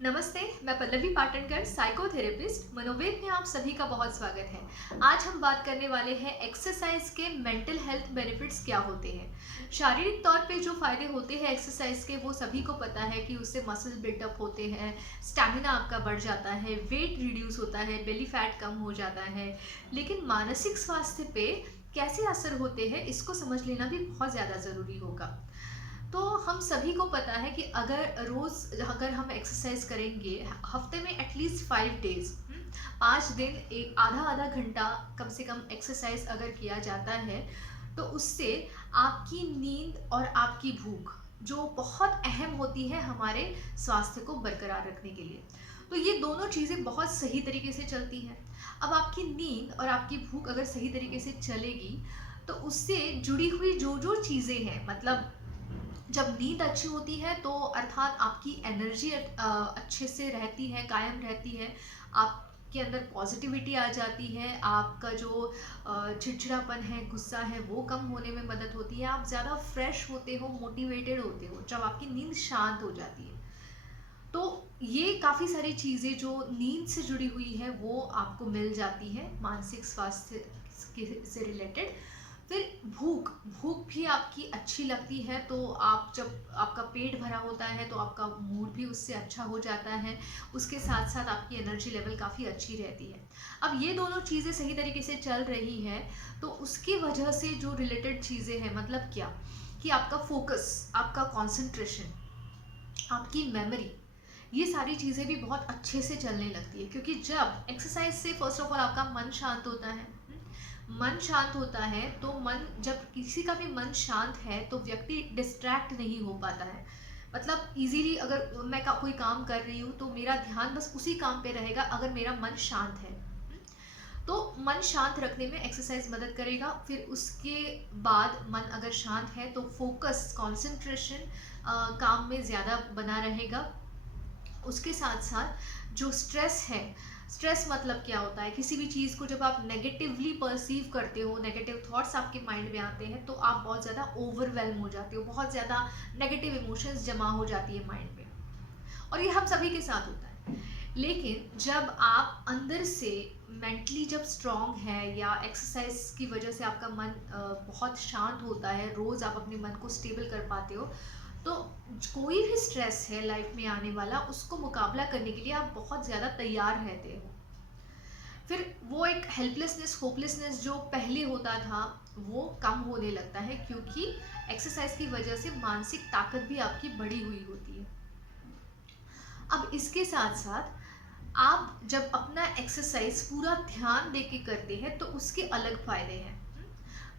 नमस्ते, मैं पल्लवी पाटनकर, साइकोथेरेपिस्ट। मनोवेद में आप सभी का बहुत स्वागत है। आज हम बात करने वाले हैं एक्सरसाइज के मेंटल हेल्थ बेनिफिट्स क्या होते हैं। शारीरिक तौर पे जो फायदे होते हैं एक्सरसाइज के, वो सभी को पता है कि उससे मसल बिल्डअप होते हैं, स्टैमिना आपका बढ़ जाता है, वेट रिड्यूस होता है, बेली फैट कम हो जाता है। लेकिन मानसिक स्वास्थ्य पे कैसे असर होते हैं, इसको समझ लेना भी बहुत ज़्यादा ज़रूरी होगा। तो हम सभी को पता है कि अगर हम एक्सरसाइज करेंगे हफ्ते में एटलीस्ट 5 डेज, 5 दिन, एक आधा आधा घंटा कम से कम एक्सरसाइज अगर किया जाता है, तो उससे आपकी नींद और आपकी भूख, जो बहुत अहम होती है हमारे स्वास्थ्य को बरकरार रखने के लिए, तो ये दोनों चीज़ें बहुत सही तरीके से चलती हैं। अब आपकी नींद और आपकी भूख अगर सही तरीके से चलेगी, तो उससे जुड़ी हुई जो जो चीज़ें हैं, मतलब जब नींद अच्छी होती है तो अर्थात आपकी एनर्जी अच्छे से रहती है, कायम रहती है, आपके अंदर पॉजिटिविटी आ जाती है, आपका जो चिड़चिड़ापन है, गुस्सा है, वो कम होने में मदद होती है, आप ज़्यादा फ्रेश होते हो, मोटिवेटेड होते हो जब आपकी नींद शांत हो जाती है। तो ये काफ़ी सारी चीज़ें जो नींद से जुड़ी हुई है वो आपको मिल जाती है मानसिक स्वास्थ्य से रिलेटेड। फिर भूख भूख भी आपकी अच्छी लगती है, तो आप जब आपका पेट भरा होता है तो आपका मूड भी उससे अच्छा हो जाता है। उसके साथ साथ आपकी एनर्जी लेवल काफ़ी अच्छी रहती है। अब ये दोनों चीज़ें सही तरीके से चल रही हैं, तो उसकी वजह से जो रिलेटेड चीज़ें हैं, मतलब क्या कि आपका फोकस, आपका कंसंट्रेशन, आपकी मेमोरी, ये सारी चीज़ें भी बहुत अच्छे से चलने लगती है। क्योंकि जब एक्सरसाइज से फर्स्ट ऑफ ऑल आपका मन शांत होता है, मन शांत होता है तो मन, जब किसी का भी मन शांत है तो व्यक्ति डिस्ट्रैक्ट नहीं हो पाता है। मतलब इजीली अगर मैं कोई काम कर रही हूँ तो मेरा ध्यान बस उसी काम पे रहेगा अगर मेरा मन शांत है। तो मन शांत रखने में एक्सरसाइज मदद करेगा। फिर उसके बाद मन अगर शांत है तो फोकस, कंसंट्रेशन काम में ज़्यादा बना रहेगा। उसके साथ साथ जो स्ट्रेस है, स्ट्रेस मतलब क्या होता है, किसी भी चीज़ को जब आप नेगेटिवली परसीव करते हो, नेगेटिव थॉट्स आपके माइंड में आते हैं, तो आप बहुत ज़्यादा ओवरवेलम हो जाते हो, बहुत ज़्यादा नेगेटिव इमोशंस जमा हो जाती है माइंड में। और ये हम सभी के साथ होता है। लेकिन जब आप अंदर से मेंटली जब स्ट्रांग है, या एक्सरसाइज की वजह से आपका मन बहुत शांत होता है, रोज़ आप अपने मन को स्टेबल कर पाते हो, तो कोई भी स्ट्रेस है लाइफ में आने वाला, उसको मुकाबला करने के लिए आप बहुत ज़्यादा तैयार रहते हो। फिर वो एक हेल्पलेसनेस, होपलेसनेस जो पहले होता था, वो कम होने लगता है, क्योंकि एक्सरसाइज की वजह से मानसिक ताकत भी आपकी बढ़ी हुई होती है। अब इसके साथ साथ आप जब अपना एक्सरसाइज पूरा ध्यान दे के करते हैं तो उसके अलग फायदे हैं।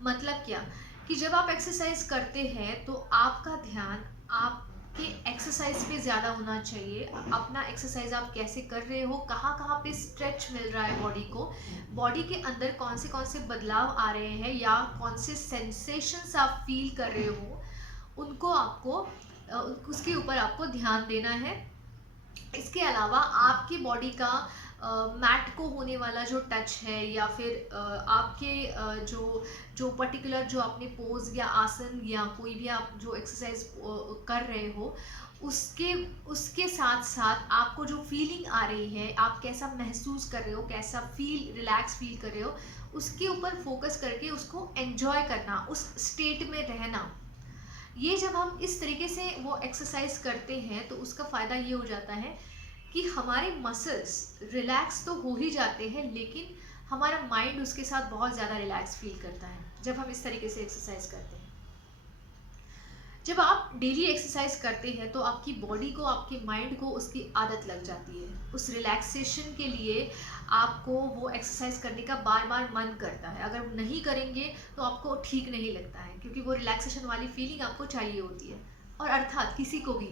मतलब क्या कि जब आप एक्सरसाइज करते हैं तो आपका ध्यान आपके एक्सरसाइज पे ज़्यादा होना चाहिए। अपना एक्सरसाइज आप कैसे कर रहे हो, कहाँ कहाँ पे स्ट्रेच मिल रहा है बॉडी को, बॉडी के अंदर कौन से बदलाव आ रहे हैं, या कौन से सेंसेशंस आप फील कर रहे हो, उनको आपको उसके ऊपर आपको ध्यान देना है। इसके अलावा आपकी बॉडी का मैट को होने वाला जो टच है, या फिर आपके जो जो पर्टिकुलर जो आपने पोज या आसन या कोई भी आप जो एक्सरसाइज कर रहे हो, उसके उसके साथ साथ आपको जो फीलिंग आ रही है, आप कैसा महसूस कर रहे हो, कैसा रिलैक्स फील कर रहे हो, उसके ऊपर फोकस करके उसको एंजॉय करना, उस स्टेट में रहना। ये जब हम इस तरीके से वो एक्सरसाइज करते हैं तो उसका फ़ायदा ये हो जाता है कि हमारे मसल्स रिलैक्स तो हो ही जाते हैं, लेकिन हमारा माइंड उसके साथ बहुत ज़्यादा रिलैक्स फील करता है जब हम इस तरीके से एक्सरसाइज करते हैं। जब आप डेली एक्सरसाइज करते हैं तो आपकी बॉडी को, आपके माइंड को उसकी आदत लग जाती है। उस रिलैक्सेशन के लिए आपको वो एक्सरसाइज करने का बार बार मन करता है। अगर नहीं करेंगे तो आपको ठीक नहीं लगता है, क्योंकि वो रिलैक्सेशन वाली फीलिंग आपको चाहिए होती है। और अर्थात किसी को भी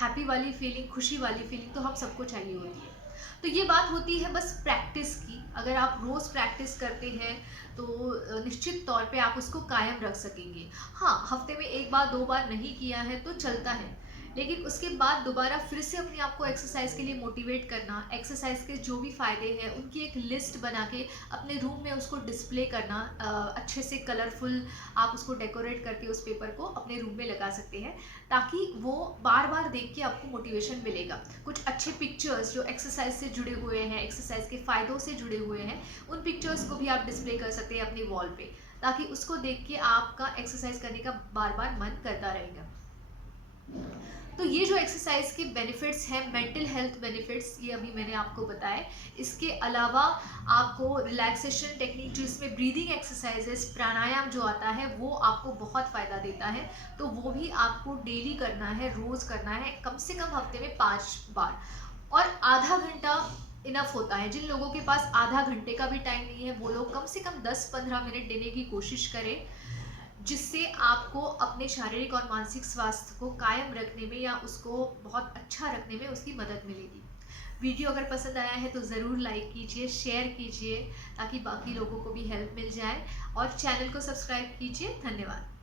हैप्पी वाली फीलिंग, खुशी वाली फीलिंग तो हम सबको चाहिए होती है। तो ये बात होती है बस प्रैक्टिस की। अगर आप रोज़ प्रैक्टिस करते हैं तो निश्चित तौर पे आप उसको कायम रख सकेंगे। हाँ, हफ्ते में 1 बार 2 बार नहीं किया है तो चलता है, लेकिन उसके बाद दोबारा फिर से अपने आप को एक्सरसाइज के लिए मोटिवेट करना, एक्सरसाइज के जो भी फ़ायदे हैं उनकी एक लिस्ट बना के अपने रूम में उसको डिस्प्ले करना, अच्छे से कलरफुल आप उसको डेकोरेट करके उस पेपर को अपने रूम में लगा सकते हैं, ताकि वो बार बार देख के आपको मोटिवेशन मिलेगा। कुछ अच्छे पिक्चर्स जो एक्सरसाइज से जुड़े हुए हैं, एक्सरसाइज के फ़ायदों से जुड़े हुए हैं, उन पिक्चर्स को भी आप डिस्प्ले कर सकते हैं अपनी वॉल पे, ताकि उसको देख के आपका एक्सरसाइज करने का बार बार मन करता रहेगा। तो ये जो एक्सरसाइज के बेनिफिट्स हैं, मेंटल हेल्थ बेनिफिट्स, ये अभी मैंने आपको बताया। इसके अलावा आपको रिलैक्सेशन टेक्निक, जो इसमें ब्रीदिंग एक्सरसाइजेस, प्राणायाम जो आता है, वो आपको बहुत फ़ायदा देता है। तो वो भी आपको डेली करना है, रोज़ करना है, कम से कम हफ्ते में 5 बार। और आधा घंटा इनफ होता है। जिन लोगों के पास आधा घंटे का भी टाइम नहीं है, वो लोग कम से कम 10-15 मिनट देने की कोशिश करें, जिससे आपको अपने शारीरिक और मानसिक स्वास्थ्य को कायम रखने में या उसको बहुत अच्छा रखने में उसकी मदद मिलेगी। वीडियो अगर पसंद आया है तो ज़रूर लाइक कीजिए, शेयर कीजिए, ताकि बाकी लोगों को भी हेल्प मिल जाए, और चैनल को सब्सक्राइब कीजिए। धन्यवाद।